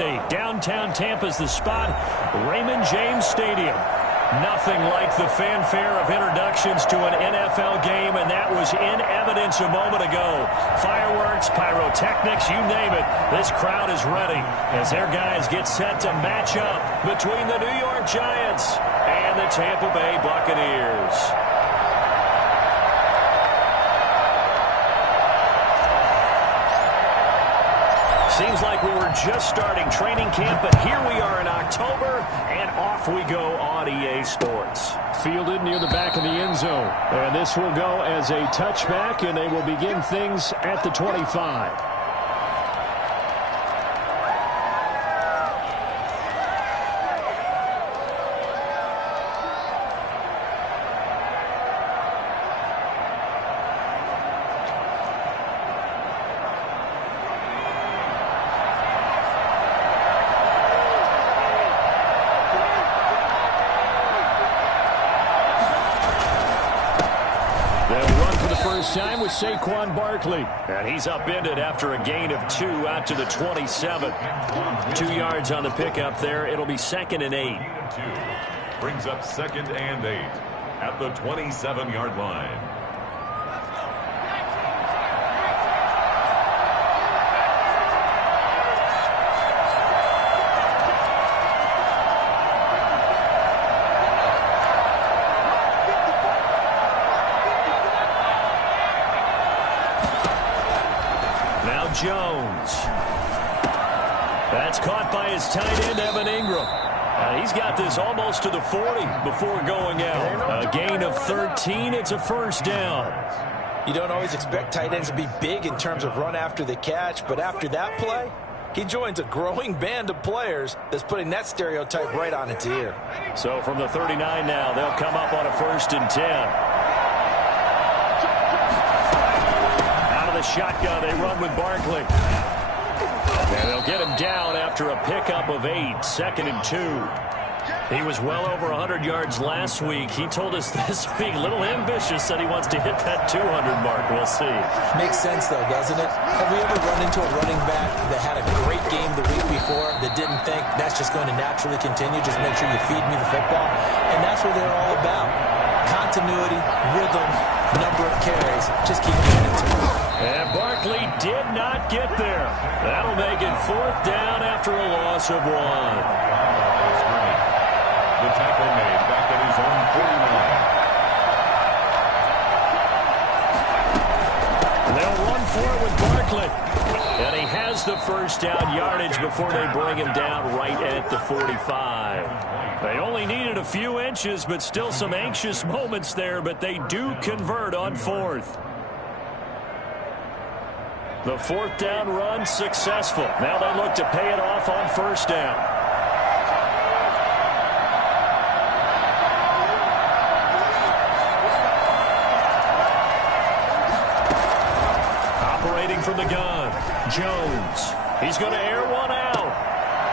State. Downtown Tampa's the spot. Raymond James Stadium. Nothing like the fanfare of introductions to an NFL game, and that was in evidence a moment ago. Fireworks, pyrotechnics, you name it. This crowd is ready as their guys get set to match up between the New York Giants and the Tampa Bay Buccaneers. Seems like we were just starting training camp, but here we are in October, and off we go on EA Sports. Fielded near the back of the end zone. And this will go as a touchback, and they will begin things at the 25. Time with Saquon Barkley. And he's upended after a gain of 2 out to the 27. 2 yards on the pickup there. It'll be 2nd and 8. Brings up 2nd and 8 at the 27-yard line. Jones. That's caught by his tight end, Evan Ingram. He's got this almost to the 40 before going out. A gain of 13. It's a first down. You don't always expect tight ends to be big in terms of run after the catch, but after that play, he joins a growing band of players that's putting that stereotype right on its ear. So from the 39 now, they'll come up on a 1st and 10. Shotgun, they run with Barkley. And they'll get him down after a pickup of 8, 2nd and 2. He was well over 100 yards last week. He told us this week, a little ambitious, said he wants to hit that 200 mark. We'll see. Makes sense, though, doesn't it? Have we ever run into a running back that had a great game the week before that didn't think that's just going to naturally continue? Just make sure you feed me the football. And that's what they're all about. Continuity, rhythm, number of carries. Just keep doing it to me. And Barkley did not get there. That'll make it 4th down after a loss of 1. The tackle made back at his own 49. They'll run for it with Barkley. And he has the first down yardage before they bring him down right at the 45. They only needed a few inches, but still some anxious moments there, but they do convert on 4th. The 4th down run successful. Now they look to pay it off on 1st down. Operating from the gun, Jones. He's going to air one out.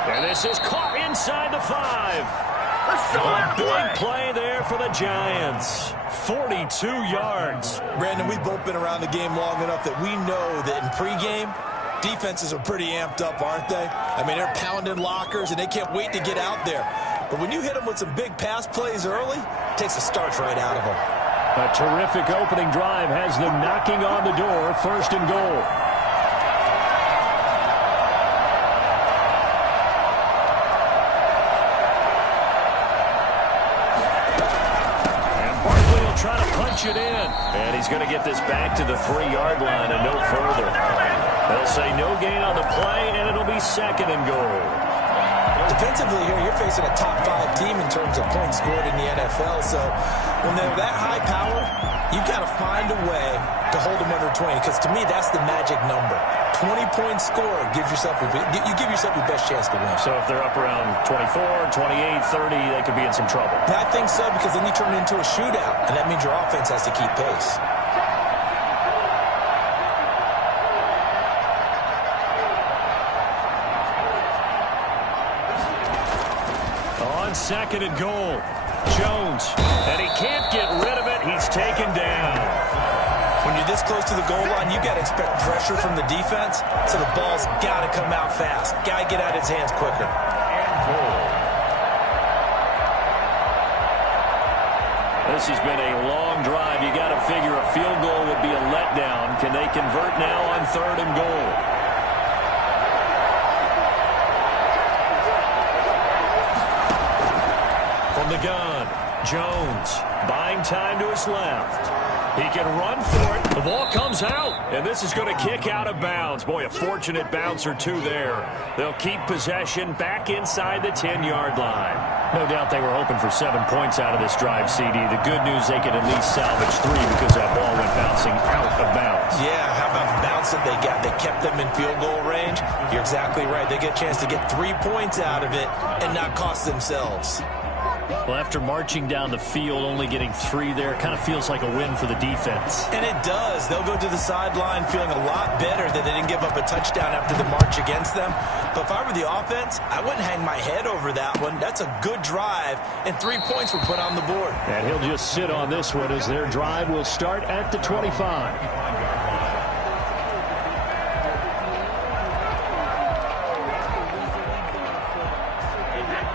And this is caught inside the 5. A big play there for the Giants. 42 yards. Brandon, we've both been around the game long enough that we know that in pregame, defenses are pretty amped up, aren't they? I mean, they're pounding lockers, and they can't wait to get out there. But when you hit them with some big pass plays early, it takes the starch right out of them. A terrific opening drive has them knocking on the door, 1st and goal. Try to punch it in. And he's going to get this back to the 3-yard line and no further. They'll say no gain on the play, and it'll be 2nd and goal. Defensively here, you're facing a top 5 team in terms of points scored in the NFL. So when they're that high power, you've got to find a way to hold them under 20. Because to me, that's the magic number. 20 points scored gives yourself you give yourself your best chance to win. So if they're up around 24, 28, 30, they could be in some trouble. I think so, because then you turn it into a shootout, and that means your offense has to keep pace. On 2nd and goal, Jones, and he can't get rid of it. He's taken down. When you're this close to the goal line, you got to expect pressure from the defense, so the ball's got to come out fast. Got to get out of his hands quicker. And goal. This has been a long drive. You got to figure a field goal would be a letdown. Can they convert now on 3rd and goal? From the gun, Jones buying time to his left. He can run for it. The ball comes out, and this is going to kick out of bounds. Boy, a fortunate bounce or two there. They'll keep possession back inside the 10-yard line. No doubt they were hoping for 7 points out of this drive, CD. The good news, they could at least salvage 3 because that ball went bouncing out of bounds. Yeah, how about the bounce that they got? They kept them in field goal range. You're exactly right. They get a chance to get 3 points out of it and not cost themselves. Well, after marching down the field, only getting 3 there, kind of feels like a win for the defense. And it does. They'll go to the sideline feeling a lot better that they didn't give up a touchdown after the march against them. But if I were the offense, I wouldn't hang my head over that one. That's a good drive, and 3 points were put on the board. And he'll just sit on this one as their drive will start at the 25.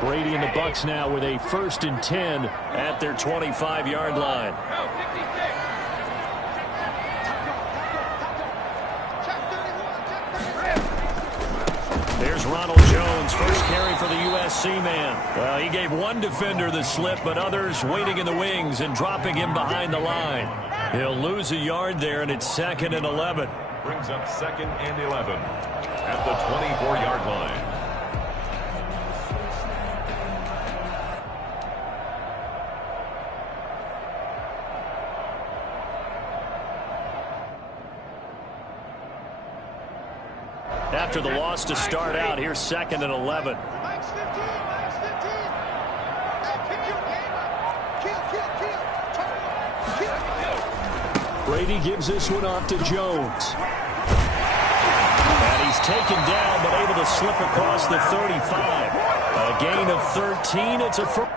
Brady and the Bucs now with a 1st and 10 at their 25-yard line. There's Ronald Jones, first carry for the USC man. Well, he gave one defender the slip, but others waiting in the wings and dropping him behind the line. He'll lose a yard there, and it's 2nd and 11. Brings up 2nd and 11 at the 24-yard line. After the loss to start out, here's 2nd and 11. Brady gives this one off to Jones. And he's taken down, but able to slip across the 35. A gain of 13. It's a first.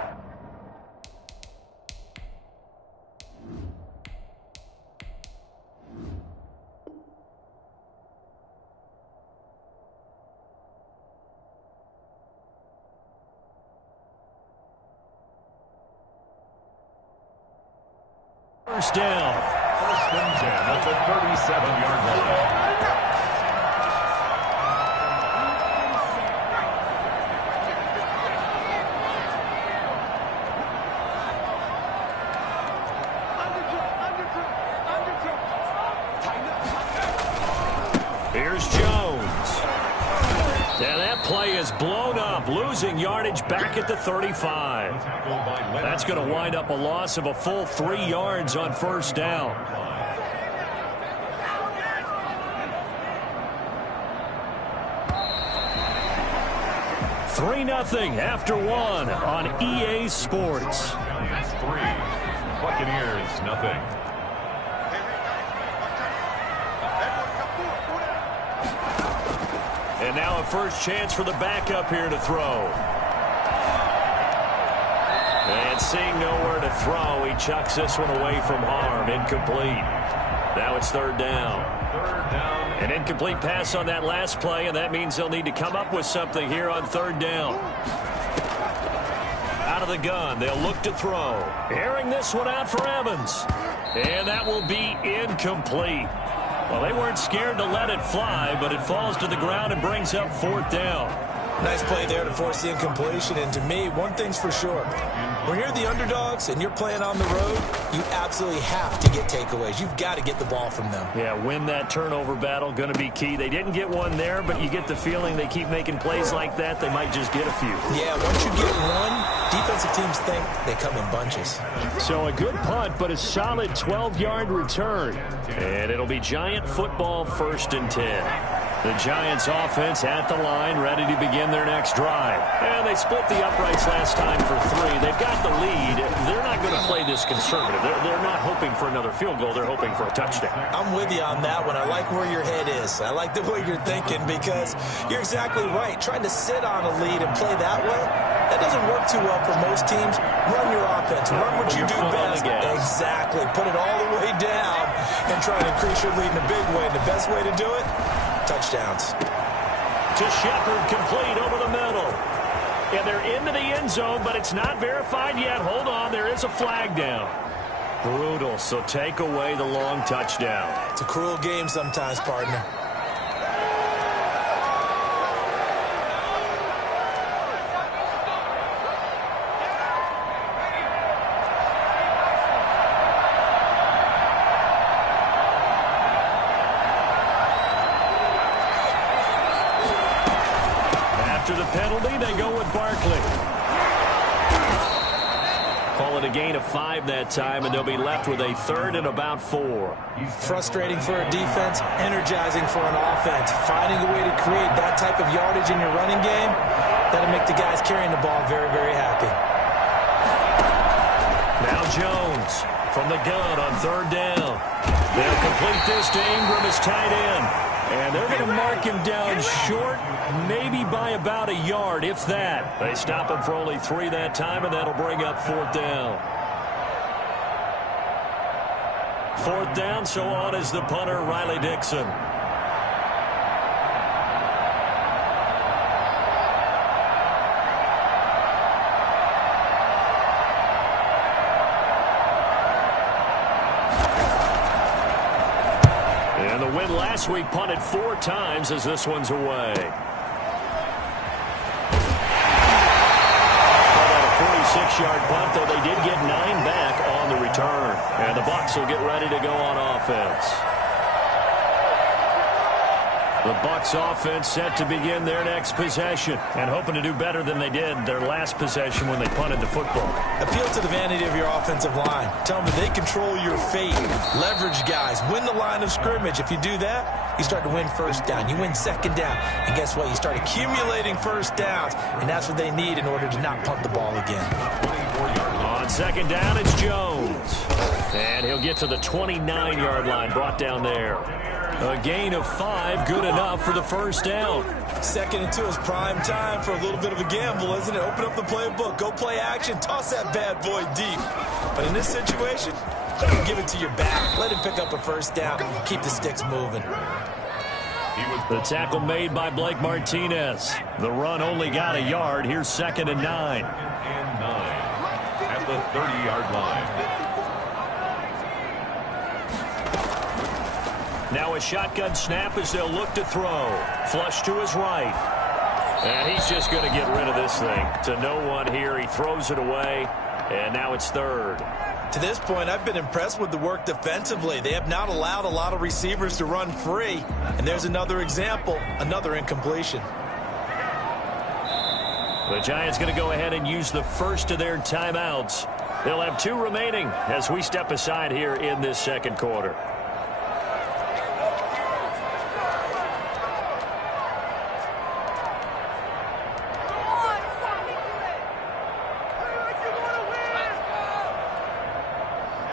First down. 1st and 10 at the 37-yard line. Here's Jones. And that play is blown up, losing yardage back at the 35. That's going to wind up a loss of a full 3 yards on 1st down. $3-0 after 1 on EA Sports. It's 3. Buccaneers, nothing. And now a first chance for the backup here to throw. And seeing nowhere to throw, he chucks this one away from harm. Incomplete. Now it's 3rd down. 3rd down. An incomplete pass on that last play, and that means they'll need to come up with something here on 3rd down. Out of the gun, they'll look to throw. Airing this one out for Evans. And that will be incomplete. Well, they weren't scared to let it fly, but it falls to the ground and brings up 4th down. Nice play there to force the incompletion, and to me, one thing's for sure. When you're the underdogs and you're playing on the road, you absolutely have to get takeaways. You've got to get the ball from them. Yeah, win that turnover battle, going to be key. They didn't get one there, but you get the feeling they keep making plays like that, they might just get a few. Yeah, once you get one, defensive teams think they come in bunches. So a good punt, but a solid 12-yard return. And it'll be Giant football, 1st and 10. The Giants offense at the line, ready to begin their next drive. And they split the uprights last time for 3. They've got the lead. They're not going to play this conservative. They're not hoping for another field goal. They're hoping for a touchdown. I'm with you on that one. I like where your head is. I like the way you're thinking because you're exactly right. Trying to sit on a lead and play that way, that doesn't work too well for most teams. Run your offense. Run what you do best. Exactly. Put it all the way down and try to increase your lead in a big way. And the best way to do it, touchdowns. To Shepard, complete over the middle. And they're into the end zone, but it's not verified yet. Hold on, there is a flag down. Brutal, so take away the long touchdown. It's a cruel game sometimes, partner. After the penalty, they go with Barkley. Call it a gain of 5 that time, and they'll be left with a 3rd and about 4. Frustrating for a defense, energizing for an offense. Finding a way to create that type of yardage in your running game, that'll make the guys carrying the ball very, very happy. Now Jones from the gun on 3rd down. They'll complete this to Ingram as tight end. And they're going to mark him down short, maybe by about a yard, if that. They stop him for only 3 that time, and that'll bring up 4th down. 4th down, so on is the punter, Riley Dixon. And the win last week punted 4 times as this one's away. About a 46-yard punt, though they did get 9 back on the return. And the Bucs will get ready to go on offense. The Bucs offense set to begin their next possession and hoping to do better than they did their last possession when they punted the football. Appeal to the vanity of your offensive line. Tell them that they control your fate. Leverage guys. Win the line of scrimmage. If you do that, you start to win 1st down. You win 2nd down. And guess what? You start accumulating 1st downs. And that's what they need in order to not punt the ball again. On 2nd down, it's Jones. And he'll get to the 29-yard line, brought down there. A gain of 5, good enough for the 1st down. 2nd and 2 is prime time for a little bit of a gamble, isn't it? Open up the playbook, go play action, toss that bad boy deep. But in this situation, give it to your back. Let him pick up a 1st down. Keep the sticks moving. The tackle made by Blake Martinez. The run only got a yard. Here's 2nd and 9. And 9 at the 30-yard line. Now a shotgun snap as they'll look to throw. Flush to his right. And he's just going to get rid of this thing. To no one here. He throws it away. And now it's 3rd. To this point, I've been impressed with the work defensively. They have not allowed a lot of receivers to run free. And there's another example, another incompletion. The Giants going to go ahead and use the first of their timeouts. They'll have 2 remaining as we step aside here in this 2nd quarter.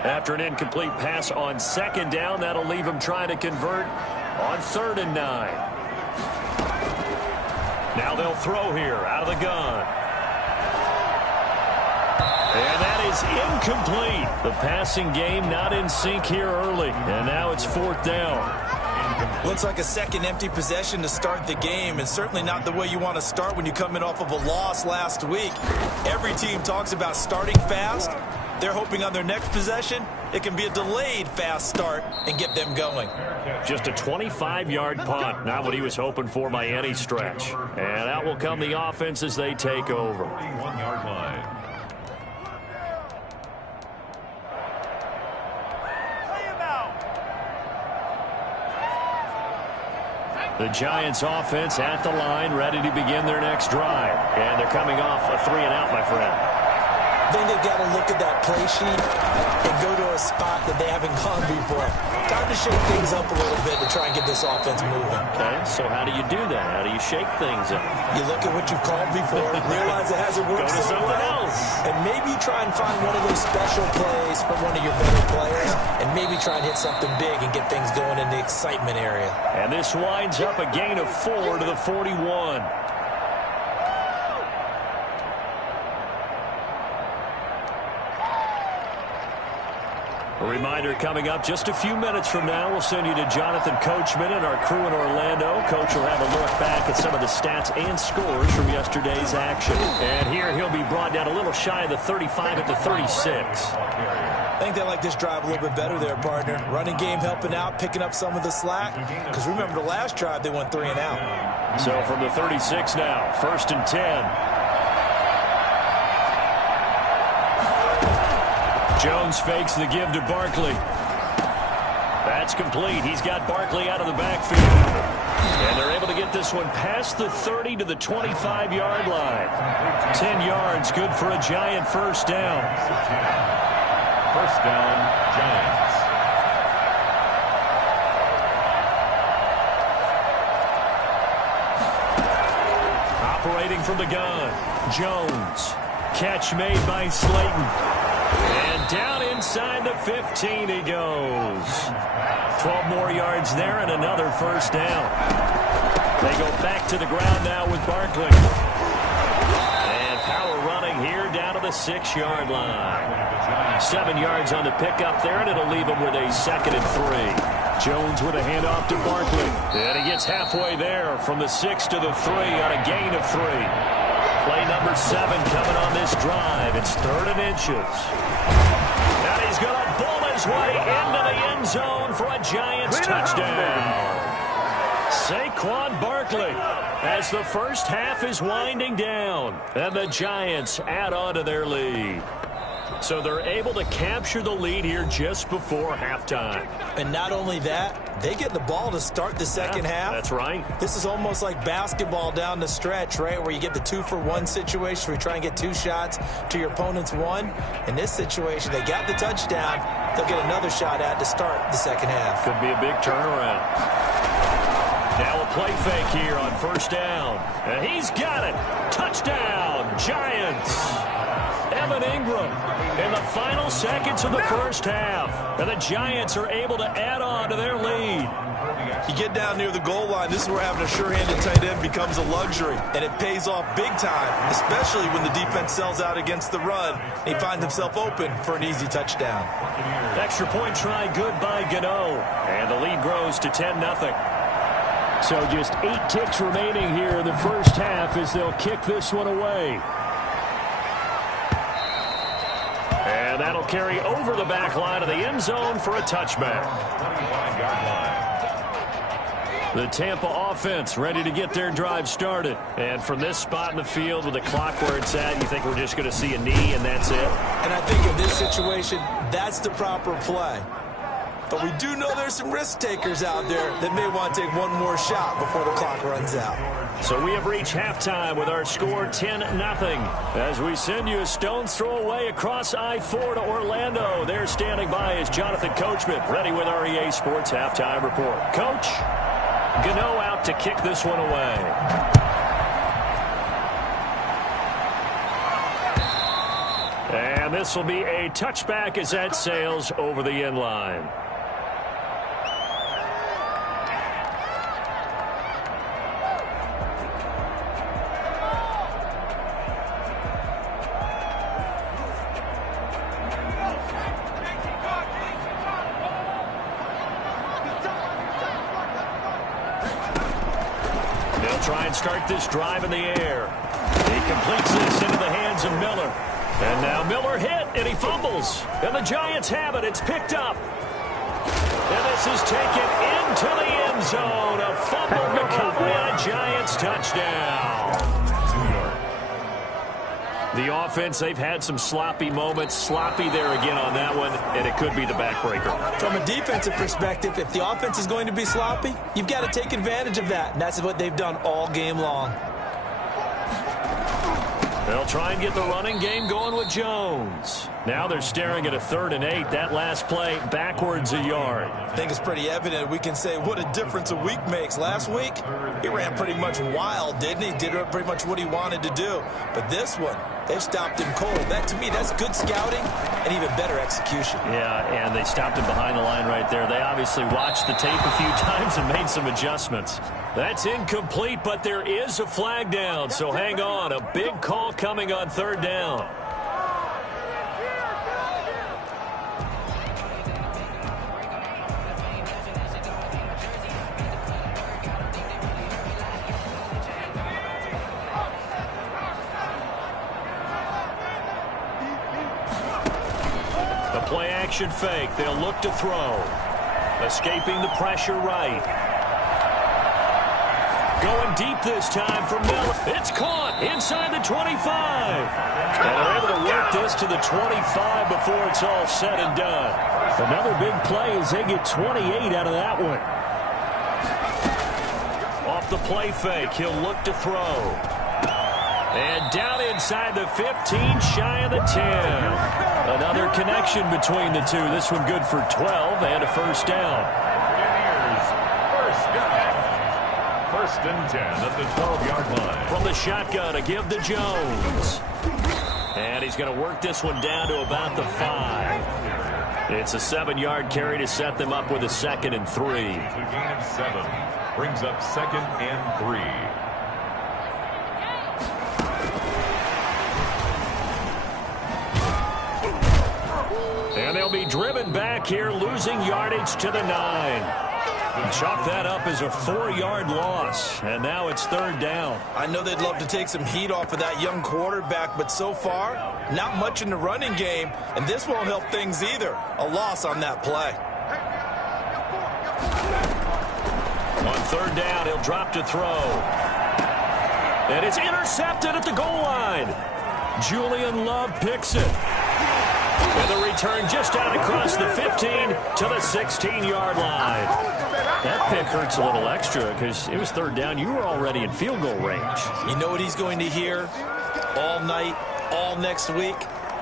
After an incomplete pass on 2nd down, that'll leave him trying to convert on 3rd and 9. Now they'll throw here out of the gun. And that is incomplete. The passing game not in sync here early. And now it's 4th down. Looks like a 2nd empty possession to start the game, and certainly not the way you want to start when you come in off of a loss last week. Every team talks about starting fast. They're hoping on their next possession, it can be a delayed fast start and get them going. Just a 25-yard punt, not what he was hoping for by any stretch. And out will come the offense as they take over. 31-yard line. The Giants offense at the line, ready to begin their next drive. And they're coming off a 3-and-out, my friend. think they've got to look at that play sheet and go to a spot that they haven't gone before. Time to shake things up a little bit to try and get this offense moving. Okay, so how do you do that? How do you shake things up? You look at what you've called before, realize it hasn't worked Go to so something well, else. and maybe try and find one of those special plays from one of your better players, and maybe try and hit something big and get things going in the excitement area. And this winds up a gain of 4 to the 41. A reminder coming up just a few minutes from now, we'll send you to Jonathan Coachman and our crew in Orlando. Coach will have a look back at some of the stats and scores from yesterday's action. And here he'll be brought down a little shy of the 35 at the 36. I think they like this drive a little bit better there, partner. Running game helping out, picking up some of the slack. Because remember the last drive, they went 3 and out. So from the 36 now, 1st and 10. Jones fakes the give to Barkley. That's complete. He's got Barkley out of the backfield. And they're able to get this one past the 30 to the 25-yard line. 10 yards, good for a Giant first down. First down, Giants. Operating from the gun, Jones. Catch made by Slayton. And down inside the 15 he goes. 12 more yards there and another first down. They go back to the ground now with Barkley. And power running here down to the 6-yard line. 7 yards on the pickup there, and it'll leave him with a 2nd and 3. Jones with a handoff to Barkley. And he gets halfway there from the 6 to the 3 on a gain of 3. Play number 7 coming on this drive. It's 3rd and inches. And he's going to bull his way into the end zone for a Giants touchdown. Saquon Barkley as the first half is winding down. And the Giants add on to their lead. So they're able to capture the lead here just before halftime. And not only that, they get the ball to start the second half. That's right. This is almost like basketball down the stretch, right, where you get the 2-for-1 situation where you try and get 2 shots to your opponent's 1. In this situation, they got the touchdown. They'll get another shot at to start the second half. Could be a big turnaround. Now a play fake here on first down. And he's got it. Touchdown, Giants. Evan Ingram in the final seconds of the first half. And the Giants are able to add on to their lead. You get down near the goal line, this is where having a sure-handed tight end becomes a luxury. And it pays off big time, especially when the defense sells out against the run. And he finds himself open for an easy touchdown. Extra point try good by Gano. And the lead grows to 10-0. So just 8 ticks remaining here in the first half as they'll kick this one away. And that'll carry over the back line of the end zone for a touchback. 25-yard line. The Tampa offense ready to get their drive started. And from this spot in the field with the clock where it's at, you think we're just going to see a knee and that's it? And I think in this situation, that's the proper play. But we do know there's some risk takers out there that may want to take one more shot before the clock runs out. So we have reached halftime with our score 10-0. As we send you a stone's throw away across I-4 to Orlando. There standing by is Jonathan Coachman, ready with our EA Sports Halftime Report. Coach, Gano out to kick this one away. And this will be a touchback as that sails over the end line. Try and start this drive in the air. He completes this into the hands of Miller. And now Miller hit, and he fumbles. And the Giants have it. It's picked up. And this is taken into the end zone. A fumble recovery and a Giants touchdown. The offense, they've had some sloppy moments. Sloppy there again on that one, and it could be the backbreaker. From a defensive perspective, if the offense is going to be sloppy, you've got to take advantage of that, and that's what they've done all game long. They'll try and get the running game going with Jones. Now they're staring at a 3rd and 8. That last play backwards a yard. I think it's pretty evident. We can say what a difference a week makes. Last week, he ran pretty much wild, didn't he? Did pretty much what he wanted to do. But this one, they stopped him cold. That, to me, that's good scouting and even better execution. Yeah, and they stopped him behind the line right there. They obviously watched the tape a few times and made some adjustments. That's incomplete, but there is a flag down, so hang on. A big call coming on 3rd down. Play action fake. They'll look to throw. Escaping the pressure right. Going deep this time for Miller. It's caught inside the 25. And they're able to work this to the 25 before it's all said and done. Another big play as they get 28 out of that one. Off the play fake, he'll look to throw. And down inside the 15, shy of the 10. Another connection between the two. This one good for 12 and a 1st down. First and 10 at the 12-yard line. From the shotgun, a give to Jones. And he's going to work this one down to about the 5. It's a 7-yard carry to set them up with a 2nd and 3. It's a gain of 7. Brings up 2nd and 3. And they'll be driven back here, losing yardage to the 9. Chalk that up as a 4-yard loss, and now it's 3rd down. I know they'd love to take some heat off of that young quarterback, but so far, not much in the running game, and this won't help things either. A loss on that play. On 3rd down, he'll drop to throw. And it's intercepted at the goal line. Julian Love picks it. And the return just out across the 15 to the 16-yard line. That pick hurts a little extra because it was 3rd down. You were already in field goal range. You know what he's going to hear all night, all next week?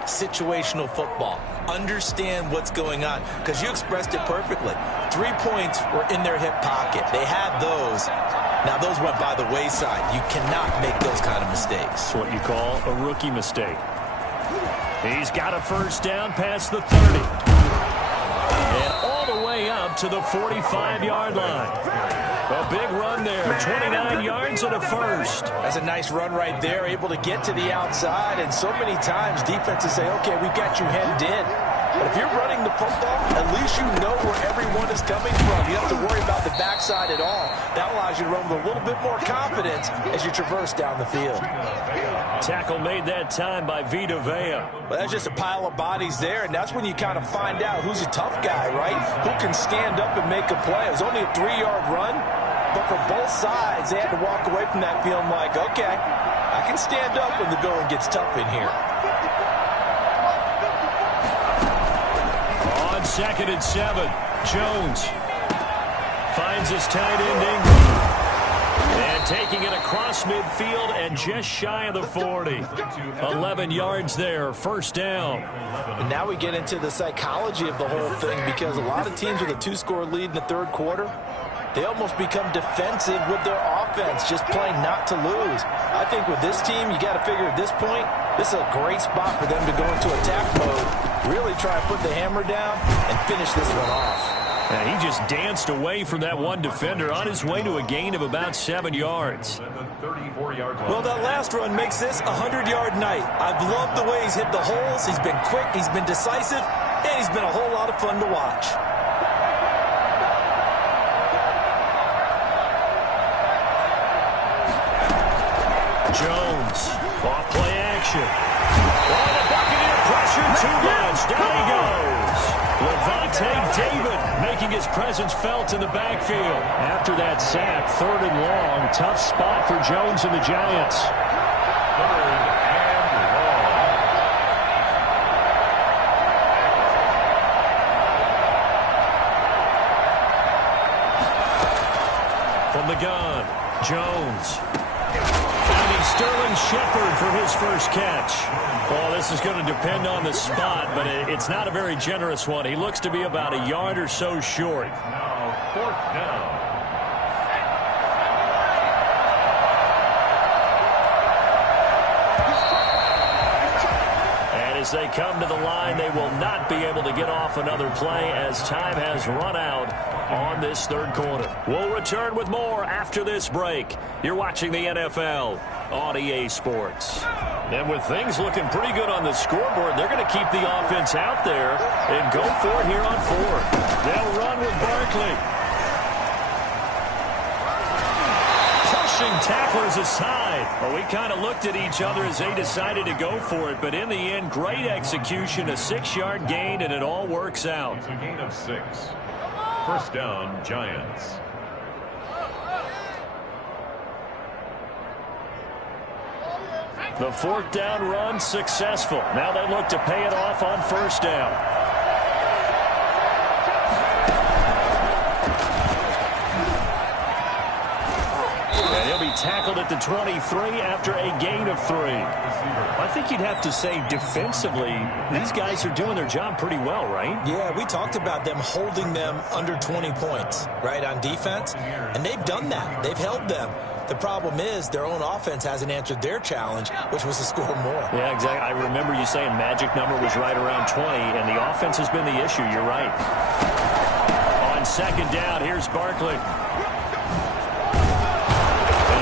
Situational football. Understand what's going on, because you expressed it perfectly. 3 points were in their hip pocket. They had those. Now, those went by the wayside. You cannot make those kind of mistakes. It's what you call a rookie mistake. He's got a 1st down past the 30. And all the way up to the 45-yard line. A big run there. 29 yards and a 1st. That's a nice run right there. Able to get to the outside. And so many times defenses say, okay, we've got you hemmed in. But if you're running the football, at least you know where everyone is coming from. You don't have to worry about the backside at all. That allows you to run with a little bit more confidence as you traverse down the field. Tackle made that time by Vita Vea. Well, that's just a pile of bodies there, and that's when you kind of find out who's a tough guy, right? Who can stand up and make a play. It was only a 3-yard run, but for both sides, they had to walk away from that feeling like, okay, I can stand up when the going gets tough in here. On 2nd and 7, Jones finds his tight end Ingram. And taking it across midfield and just shy of the 40. 11 yards there, 1st down. And now we get into the psychology of the whole thing, because a lot of teams with a 2-score lead in the 3rd quarter, they almost become defensive with their offense, just playing not to lose. I think with this team, you got to figure at this point, this is a great spot for them to go into attack mode, really try to put the hammer down and finish this one off. And he just danced away from that one defender on his way to a gain of about 7 yards. Well, that last run makes this a 100-yard night. I've loved the way he's hit the holes. He's been quick, he's been decisive, and he's been a whole lot of fun to watch. Jones, off play action. Oh, the Buccaneer pressure too much. Down he goes. Levante David making his presence felt in the backfield. After that sack, 3rd and long. Tough spot for Jones and the Giants. 3rd and long. From the gun, Jones. Finding Sterling Shepard for his his first catch. Well, this is going to depend on the spot, but it's not a very generous one. He looks to be about a yard or so short. Now, 4th down. As they come to the line, they will not be able to get off another play as time has run out on this third quarter. We'll return with more after this break. You're watching the NFL on EA Sports. And with things looking pretty good on the scoreboard, they're going to keep the offense out there and go for it here on 4th. They'll run with Barkley. Tacklers aside. Well, we kind of looked at each other as they decided to go for it, but in the end, great execution, a 6-yard gain, and it all works out. It's a gain of 6. 1st down, Giants. The 4th down run successful. Now they look to pay it off on 1st down. Tackled at the 23 after a gain of 3. I think you'd have to say defensively, these guys are doing their job pretty well, right? Yeah, we talked about them holding them under 20 points, right, on defense, and they've done that. They've held them. The problem is their own offense hasn't answered their challenge, which was to score more. Yeah, exactly. I remember you saying magic number was right around 20, and the offense has been the issue. You're right. On 2nd down, here's Barkley.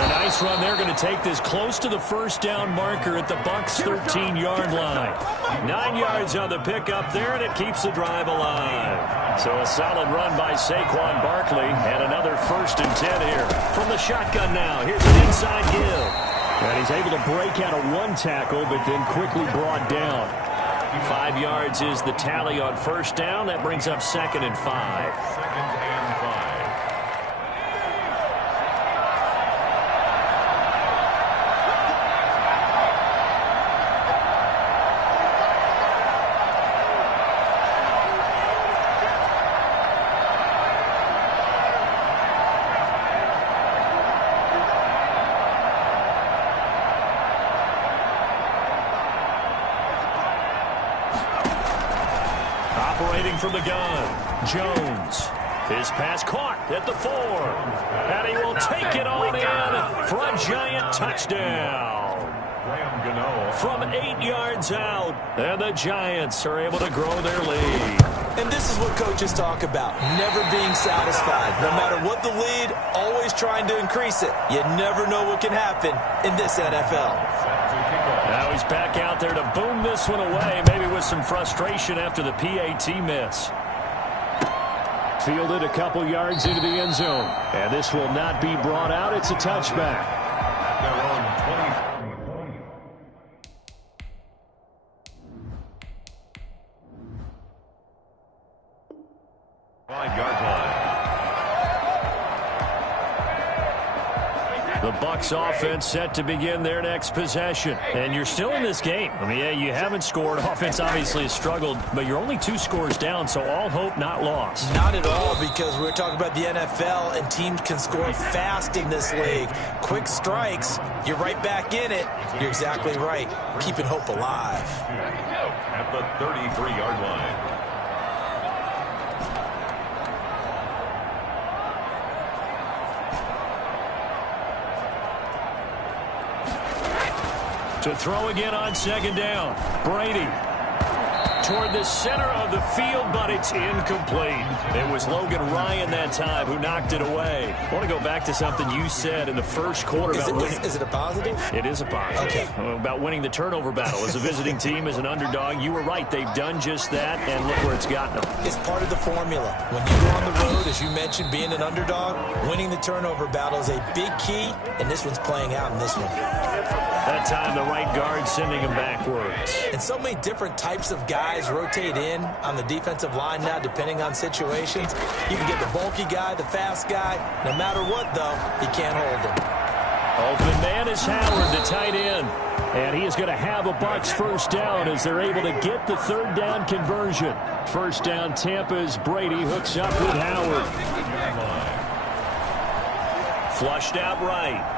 Nice run. They're going to take this close to the 1st down marker at the Bucs' 13-yard line. 9 yards on the pickup there, and it keeps the drive alive. So a solid run by Saquon Barkley, and another 1st and 10 here. From the shotgun now, here's an inside give. And he's able to break out of 1 tackle, but then quickly brought down. 5 yards is the tally on 1st down. That brings up 2nd and 5. 2nd and 5. From the gun, Jones. His pass caught at the 4. And he will take it on in for a giant touchdown. From 8 yards out, and the Giants are able to grow their lead. And this is what coaches talk about, never being satisfied. No matter what the lead, always trying to increase it. You never know what can happen in this NFL. Now he's back out there to boom this one away, maybe with some frustration after the PAT miss. Fielded a couple yards into the end zone. And this will not be brought out. It's a touchback. Their own 5-yard line. The Bucs offense set to begin their next possession. And you're still in this game. I mean, yeah, you haven't scored. Offense obviously has struggled, but you're only 2 scores down, so all hope not lost. Not at all, because we're talking about the NFL, and teams can score fast in this league. Quick strikes, you're right back in it. You're exactly right. Keeping hope alive. At the 33-yard line. To throw again on 2nd down. Brady toward the center of the field, but it's incomplete. It was Logan Ryan that time who knocked it away. I want to go back to something you said in the first quarter about winning. Is it a positive? It is a positive. Okay. About winning the turnover battle. As a visiting team, as an underdog, you were right. They've done just that, and look where it's gotten them. It's part of the formula. When you go on the road, as you mentioned, being an underdog, winning the turnover battle is a big key, and this one's playing out in this one. That time, the right guard sending him backwards. And so many different types of guys rotate in on the defensive line now, depending on situations. You can get the bulky guy, the fast guy. No matter what, though, you can't hold him. Open man is Howard, the tight end. And he is going to have a Bucs 1st down as they're able to get the 3rd down conversion. 1st down, Tampa's Brady hooks up with Howard. Flushed out right.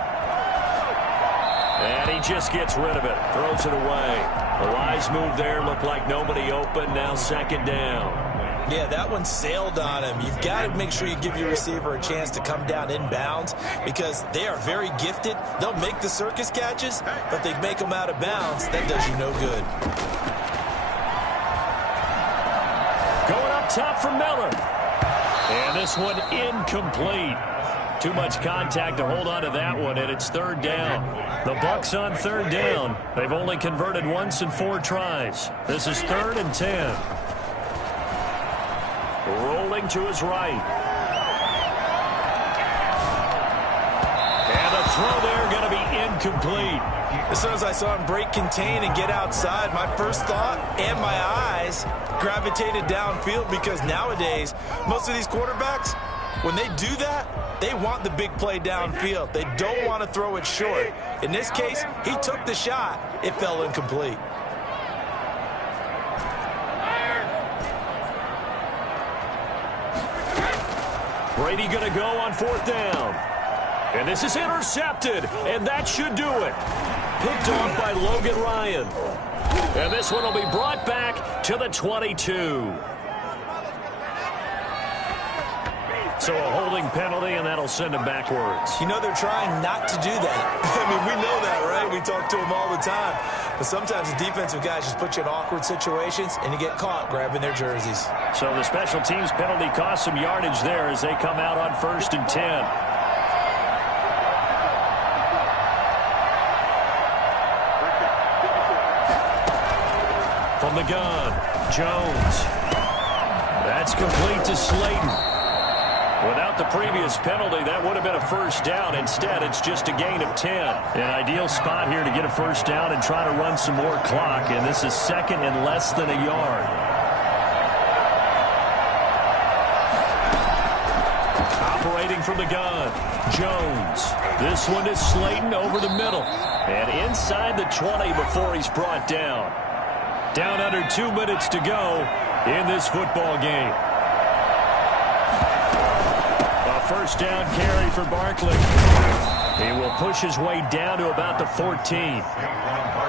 And he just gets rid of it. Throws it away. A wise move there. Looked like nobody open. Now second down. Yeah, that one sailed on him. You've got to make sure you give your receiver a chance to come down inbounds because they are very gifted. They'll make the circus catches, but if they make them out of bounds, that does you no good. Going up top for Miller. And this one incomplete. Too much contact to hold on to that one, and it's third down. The Bucs on third down. They've only converted once in 4 tries. This is 3rd and 10. Rolling to his right. And the throw there going to be incomplete. As soon as I saw him break contain and get outside, my first thought and my eyes gravitated downfield because nowadays, most of these quarterbacks, when they do that, they want the big play downfield. They don't want to throw it short. In this case, he took the shot. It fell incomplete. Brady going to go on 4th down. And this is intercepted, and that should do it. Picked off by Logan Ryan. And this one will be brought back to the 22. So a holding penalty, and that'll send him backwards. You know they're trying not to do that. I mean, we know that, right? We talk to them all the time. But sometimes the defensive guys just put you in awkward situations, and you get caught grabbing their jerseys. So the special teams penalty cost some yardage there as they come out on 1st and 10. From the gun, Jones. That's complete to Slayton. Without the previous penalty, that would have been a first down. Instead, it's just a gain of 10. An ideal spot here to get a first down and try to run some more clock. And this is 2nd and less than a yard. Operating from the gun, Jones. This one is Slayton over the middle. And inside the 20 before he's brought down. Down under 2 minutes to go in this football game. First down carry for Barkley. He will push his way down to about the 14.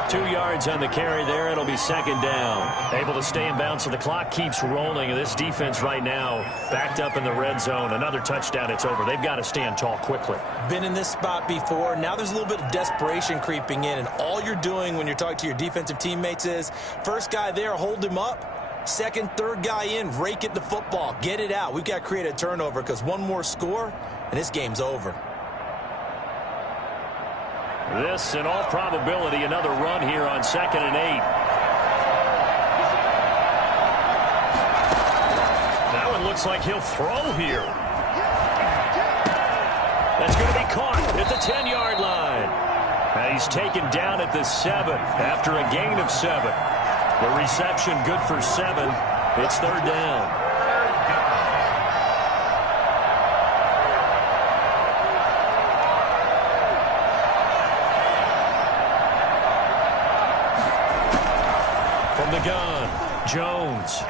2 yards on the carry there. It'll be 2nd down. Able to stay in bounds, so the clock keeps rolling. And this defense right now backed up in the red zone. Another touchdown, it's over. They've got to stand tall quickly. Been in this spot before. Now there's a little bit of desperation creeping in. And all you're doing when you're talking to your defensive teammates is, first guy there, hold him up. 2nd, 3rd guy in, rake at the football. Get it out. We've got to create a turnover because one more score, and this game's over. This, in all probability, another run here on 2nd and 8. That one looks like he'll throw here. That's going to be caught at the 10-yard line. And he's taken down at the 7 after a gain of 7. The reception good for 7. It's 3rd down. From the gun, Jones.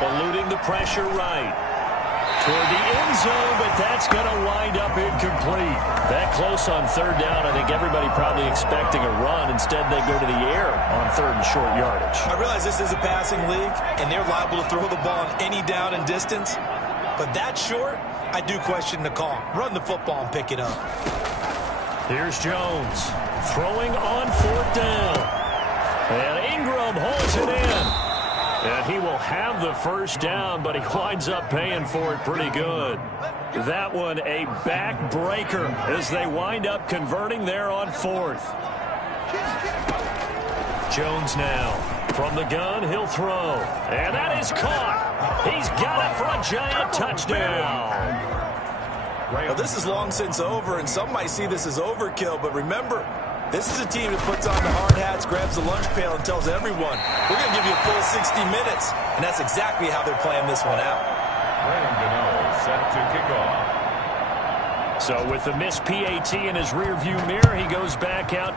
Eluding the pressure right. Toward the end zone, but that's going to wind up incomplete. That close on 3rd down, I think everybody probably expecting a run. Instead, they go to the air on 3rd and short yardage. I realize this is a passing league, and they're liable to throw the ball on any down and distance. But that short, I do question the call. Run the football and pick it up. Here's Jones throwing on 4th down. And Ingram holds it in. And he will have the first down, but he winds up paying for it pretty good. That one a backbreaker as they wind up converting there on 4th. Jones now from the gun, he'll throw. And that is caught. He's got it for a giant touchdown. Well, this is long since over, and some might see this as overkill, but remember, this is a team that puts on the hard hats, grabs the lunch pail, and tells everyone, we're going to give you a full 60 minutes. And that's exactly how they're playing this one out. Set to kick off. So with the missed PAT in his rearview mirror, he goes back out